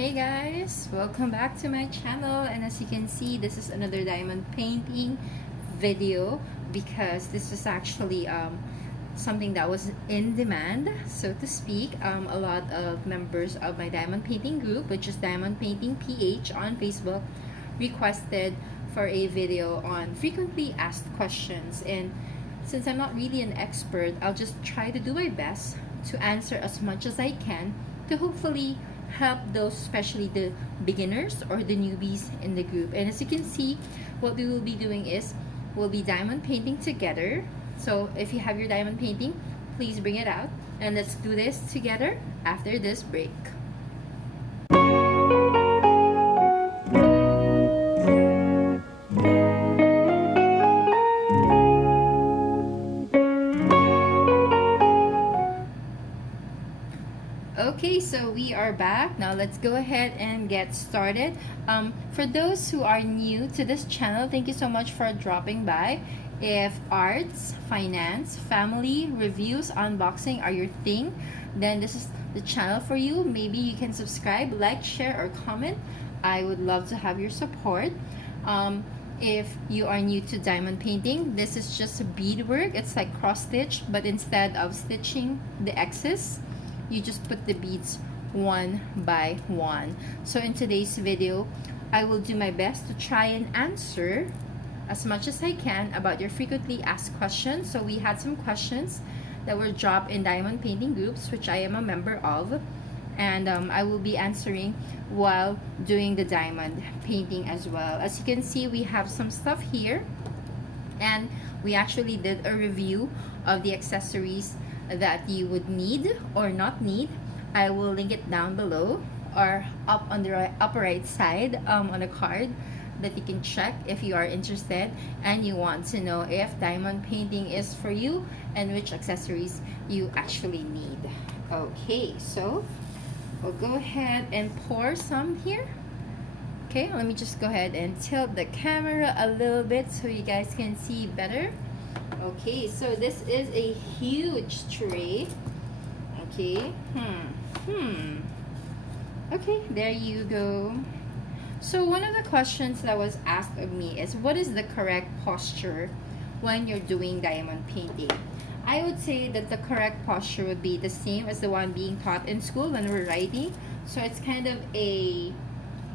Hey guys, welcome back to my channel, and as you can see, this is another diamond painting video because this was actually something that was in demand, so to speak. A lot of members of my diamond painting group, which is Diamond Painting PH on Facebook, requested for a video on frequently asked questions, and since I'm not really an expert, I'll just try to do my best to answer as much as I can to hopefully help those, especially the beginners or the newbies in the group. And as you can see, what we will be doing is we'll be diamond painting together. So if you have your diamond painting, please bring it out and let's do this together after this break. Okay, so we are back. Now let's go ahead and get started. For those who are new to this channel, thank you so much for dropping by. If arts, finance, family, reviews, unboxing are your thing, then this is the channel for you. Maybe you can subscribe, like, share, or comment. I would love to have your support. If you are new to diamond painting, this is just a beadwork. It's like cross stitch, but instead of stitching the X's, you just put the beads one by one. So in today's video, I will do my best to try and answer as much as I can about your frequently asked questions. So we had some questions that were dropped in diamond painting groups, which I am a member of, and I will be answering while doing the diamond painting as well. As you can see, we have some stuff here, and we actually did a review of the accessories that you would need or not need. I will link it down below or up on the upper right side on a card that you can check if you are interested and you want to know if diamond painting is for you and which accessories you actually need. Okay, so we'll go ahead and pour some here. Okay, let me just go ahead and tilt the camera a little bit so you guys can see better. Okay, so this is a huge tray. Okay, okay, there you go. So one of the questions that was asked of me is, what is the correct posture when you're doing diamond painting? I would say that the correct posture would be the same as the one being taught in school when we're writing. So it's kind of a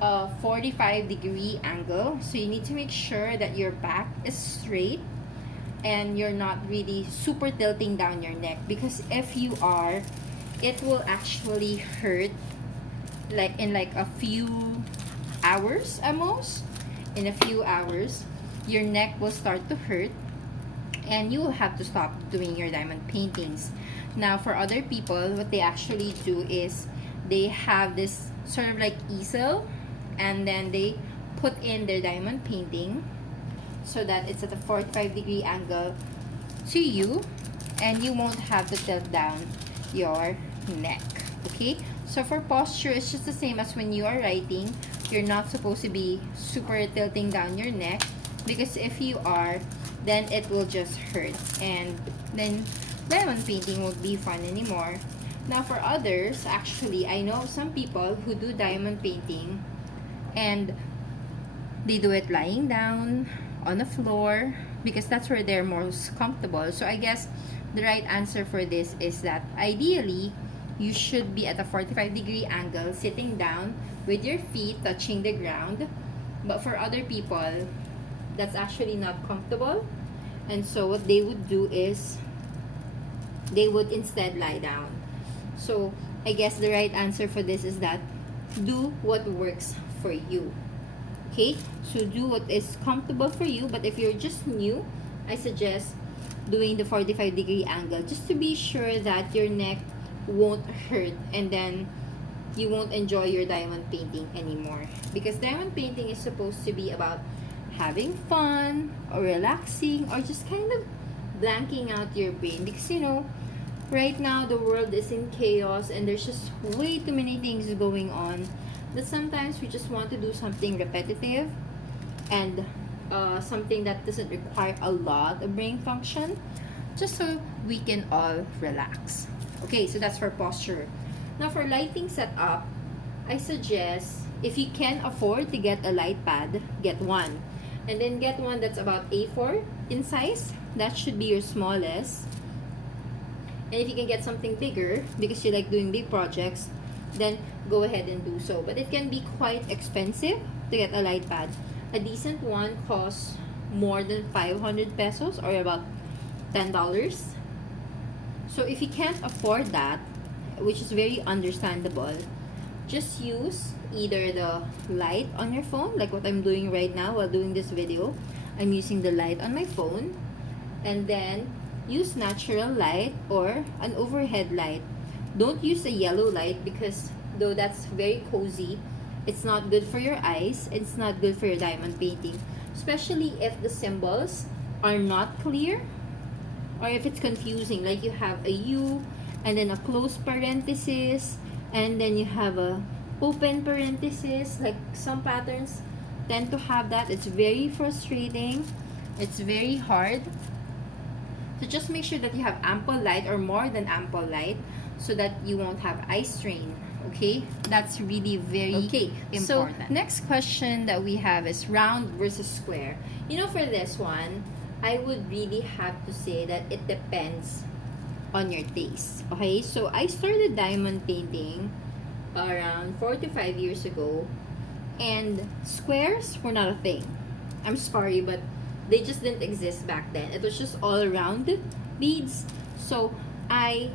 45-degree angle. So you need to make sure that your back is straight and you're not really super tilting down your neck, because if you are, it will actually hurt like in like a few hours. At most in a few hours your neck will start to hurt and you will have to stop doing your diamond paintings. Now for other people, what they actually do is they have this sort of like easel and then they put in their diamond painting so that it's at a 45-degree angle to you and you won't have to tilt down your neck. Okay, so for posture, it's just the same as when you are writing. You're not supposed to be super tilting down your neck, because if you are, then it will just hurt and then diamond painting won't be fun anymore. Now for others, actually I know some people who do diamond painting and they do it lying down on the floor because that's where they're most comfortable. So I guess the right answer for this is that ideally you should be at a 45-degree angle sitting down with your feet touching the ground. But for other people, that's actually not comfortable, and so what they would do is they would instead lie down. So I guess the right answer for this is that do what works for you. Okay, so do what is comfortable for you. But if you're just new, I suggest doing the 45-degree angle just to be sure that your neck won't hurt and then you won't enjoy your diamond painting anymore, because diamond painting is supposed to be about having fun or relaxing or just kind of blanking out your brain, because you know right now the world is in chaos and there's just way too many things going on that sometimes we just want to do something repetitive and something that doesn't require a lot of brain function, just so we can all relax. Okay, so that's for posture. Now for lighting setup, I suggest, if you can afford to get a light pad, get one. And then get one that's about A4 in size. That should be your smallest. And if you can get something bigger, because you like doing big projects, then go ahead and do so. But it can be quite expensive to get a light pad. A decent one costs more than 500 pesos, or about $10. So if you can't afford that, which is very understandable, just use either the light on your phone, like what I'm doing right now while doing this video. I'm using the light on my phone, and then use natural light or an overhead light. Don't use a yellow light, because though that's very cozy, it's not good for your eyes. It's not good for your diamond painting, especially if the symbols are not clear, or if it's confusing, like you have a U and then a closed parenthesis, and then you have a open parenthesis. Like some patterns tend to have that. It's very frustrating. It's very hard. So just make sure that you have ample light, or more than ample light, so that you won't have eye strain. Okay, that's really very important. So next question that we have is round versus square. You know, for this one, I would really have to say that it depends on your taste. Okay, so I started diamond painting around 4 to 5 years ago, and squares were not a thing. I'm sorry, but they just didn't exist back then. It was just all round beads. So I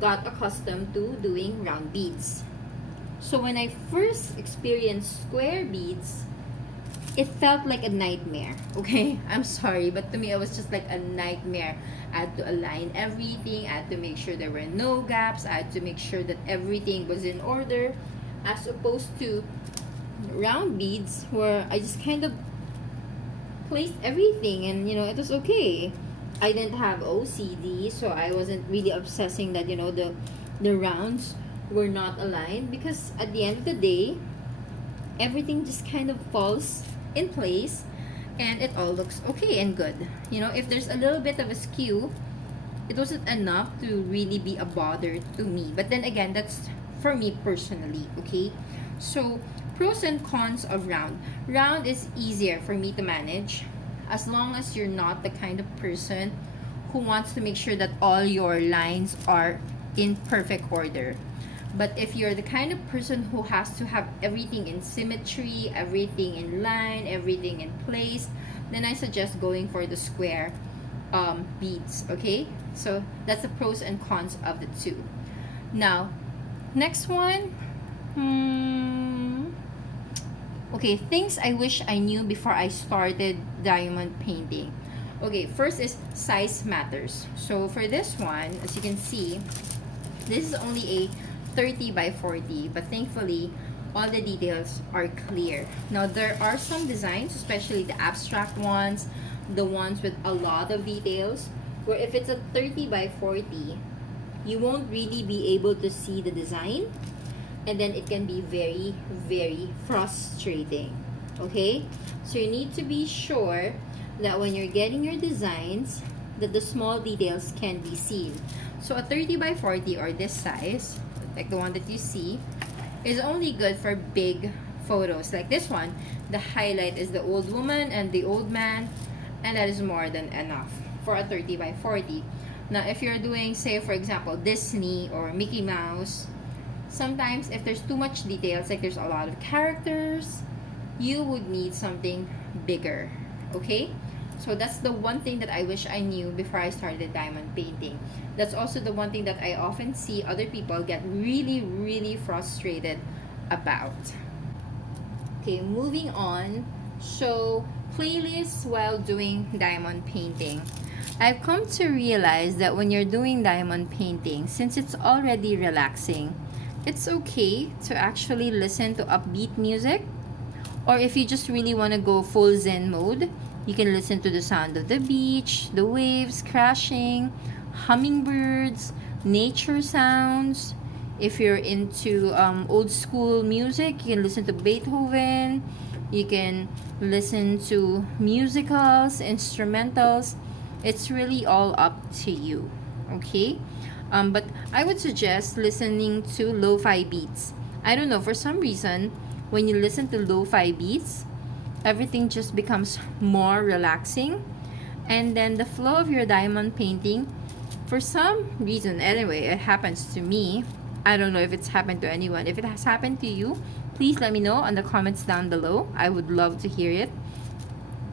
got accustomed to doing round beads. So when I first experienced square beads, it felt like a nightmare. Okay, I'm sorry, but to me it was just like a nightmare. I had to align everything. I had to make sure there were no gaps. I had to make sure that everything was in order, as opposed to round beads where I just kind of placed everything, and you know, it was okay. I didn't have OCD, so I wasn't really obsessing that, you know, the rounds were not aligned, because at the end of the day, everything just kind of falls in place and it all looks okay and good. You know, if there's a little bit of a skew, it wasn't enough to really be a bother to me. But then again, that's for me personally. Okay, so pros and cons of round. Round is easier for me to manage, as long as you're not the kind of person who wants to make sure that all your lines are in perfect order. But if you're the kind of person who has to have everything in symmetry, everything in line, everything in place, then I suggest going for the square beads. Okay, so that's the pros and cons of the two. Now, next one. Okay, things I wish I knew before I started diamond painting. Okay, first is size matters. So for this one, as you can see, this is only a 30 by 40, but thankfully all the details are clear. Now there are some designs, especially the abstract ones, the ones with a lot of details, where if it's a 30 by 40, you won't really be able to see the design, and then it can be very, very frustrating. Okay, so you need to be sure that when you're getting your designs, that the small details can be seen. So a 30 by 40, or this size, like the one that you see, is only good for big photos. Like this one, the highlight is the old woman and the old man, and that is more than enough for a 30 by 40. Now if you're doing, say for example, Disney or Mickey Mouse, sometimes if there's too much details, like there's a lot of characters, you would need something bigger. Okay, so that's the one thing that I wish I knew before I started diamond painting. That's also the one thing that I often see other people get really, really frustrated about. Okay, moving on. So, playlists while doing diamond painting. I've come to realize that when you're doing diamond painting, since it's already relaxing, it's okay to actually listen to upbeat music. Or if you just really want to go full Zen mode, you can listen to the sound of the beach, the waves crashing, hummingbirds, nature sounds. If you're into old school music, you can listen to Beethoven. You can listen to musicals, instrumentals. It's really all up to you. Okay? But I would suggest listening to lo-fi beats. I don't know, for some reason, when you listen to lo-fi beats, everything just becomes more relaxing. And then the flow of your diamond painting, for some reason, anyway, it happens to me. I don't know if it's happened to anyone. If it has happened to you, please let me know on the comments down below. I would love to hear it.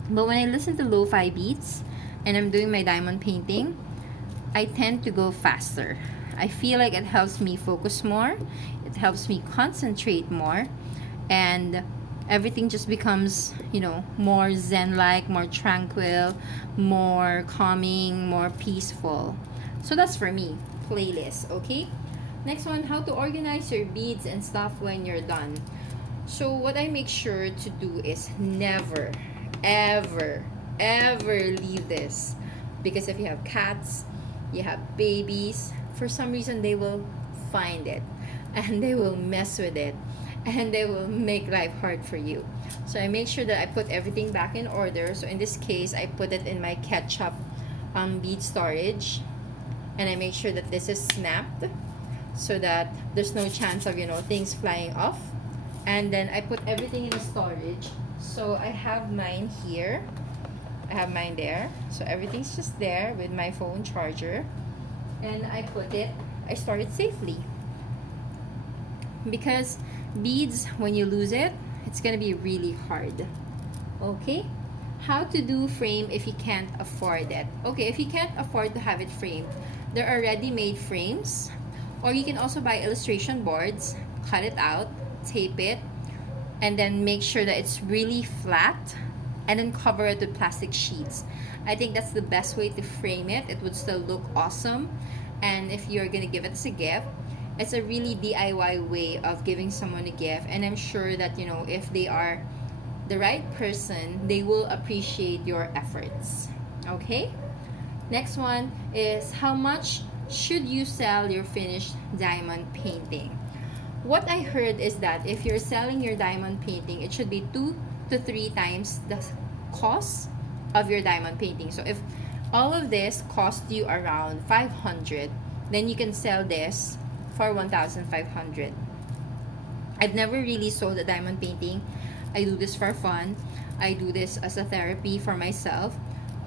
But when I listen to lo-fi beats and I'm doing my diamond painting, I tend to go faster. I feel like it helps me focus more. It helps me concentrate more. And everything just becomes, you know, more zen-like, more tranquil, more calming, more peaceful. So that's for me, playlist, okay? Next one, how to organize your beads and stuff when you're done. So what I make sure to do is never, ever, ever leave this. Because if you have cats, you have babies, for some reason they will find it and they will mess with it and they will make life hard for you. So I make sure that I put everything back in order. So in this case, I put it in my ketchup bead storage, and I make sure that this is snapped so that there's no chance of, you know, things flying off. And then I put everything in the storage. So I have mine here, I have mine there, so everything's just there with my phone charger, and I store it safely. Because beads, when you lose it, it's gonna be really hard. Okay, how to do frame if you can't afford it. Okay, if you can't afford to have it framed, there are ready-made frames, or you can also buy illustration boards, cut it out, tape it, and then make sure that it's really flat, and then cover it with plastic sheets. I think that's the best way to frame it. It would still look awesome. And if you're gonna give it as a gift, it's a really DIY way of giving someone a gift. And I'm sure that, you know, if they are the right person, they will appreciate your efforts. Okay? Next one is, how much should you sell your finished diamond painting? What I heard is that if you're selling your diamond painting, it should be 2 to 3 times the cost of your diamond painting. So if all of this cost you around 500, then you can sell this for 1,500. I've never really sold a diamond painting. I do this for fun. I do this as a therapy for myself.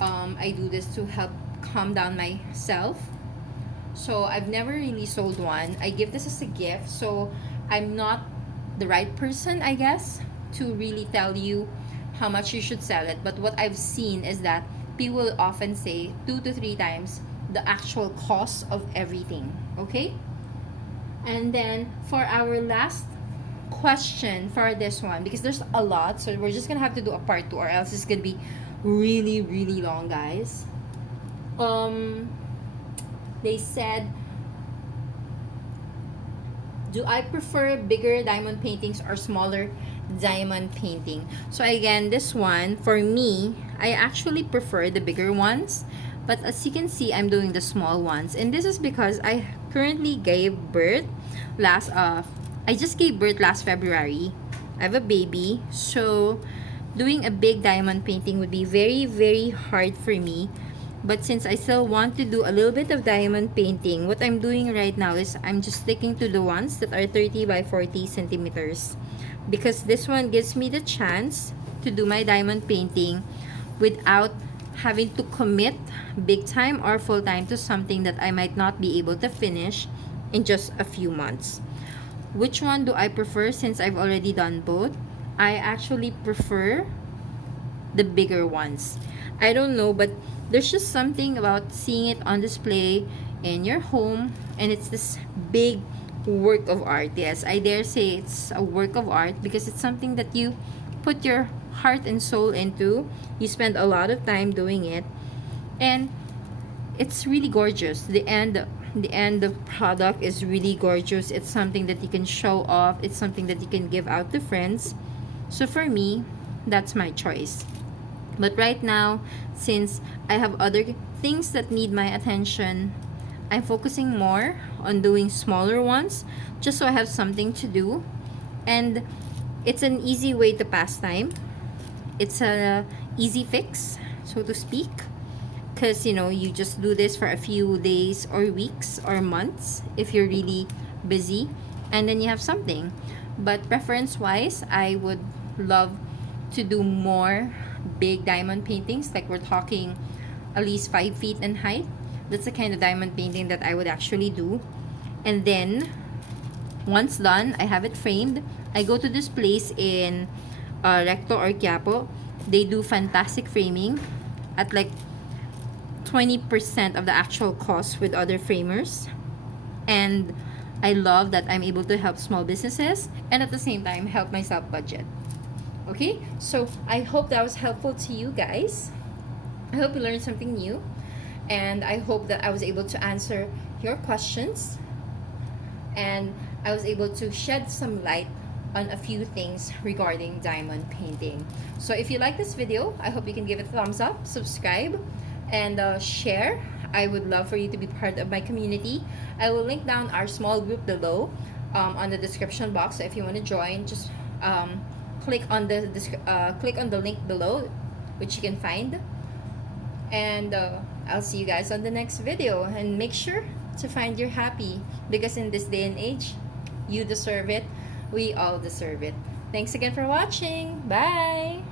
I do this to help calm down myself. So I've never really sold one. I give this as a gift, so I'm not the right person, I guess, to really tell you how much you should sell it. But what I've seen is that people often say 2 to 3 times the actual cost of everything. Okay? And then for our last question for this one, because there's a lot, so we're just gonna have to do a part 2, or else it's gonna be really, really long, guys. They said, do I prefer bigger diamond paintings or smaller diamond painting? So again, this one, for me, I actually prefer the bigger ones. But as you can see, I'm doing the small ones. And this is because I currently gave birth I just gave birth last February. I have a baby. So doing a big diamond painting would be very, very hard for me. But since I still want to do a little bit of diamond painting, what I'm doing right now is I'm just sticking to the ones that are 30 by 40 centimeters. Because this one gives me the chance to do my diamond painting without having to commit big time or full time to something that I might not be able to finish in just a few months. Which one do I prefer since I've already done both? I actually prefer the bigger ones. I don't know, but there's just something about seeing it on display in your home, and it's this big work of art. Yes, I dare say it's a work of art because it's something that you put your heart and soul into. You spend a lot of time doing it, and it's really gorgeous. The end product is really gorgeous. It's something that you can show off. It's something that you can give out to friends. So for me, that's my choice. But right now, since I have other things that need my attention, I'm focusing more on doing smaller ones just so I have something to do. And it's an easy way to pass time. It's a easy fix, so to speak, because you know, you just do this for a few days or weeks or months if you're really busy. and then you have something. But preference wise, I would love to do more big diamond paintings, like we're talking at least 5 feet in height. That's the kind of diamond painting that I would actually do. And then once done, I have it framed. I go to this place in Recto or Quiapo. They do fantastic framing at like 20% of the actual cost with other framers. And I love that I'm able to help small businesses and at the same time help myself budget. Okay, so I hope that was helpful to you guys. I hope you learned something new, and I hope that I was able to answer your questions, and I was able to shed some light on a few things regarding diamond painting. So if you like this video, I hope you can give it a thumbs up, subscribe, and share. I would love for you to be part of my community. I will link down our small group below on the description box. So if you want to join, just click on the link below, which you can find. And I'll see you guys on the next video. And make sure to find your happy, because in this day and age, you deserve it. We all deserve it. Thanks again for watching. Bye!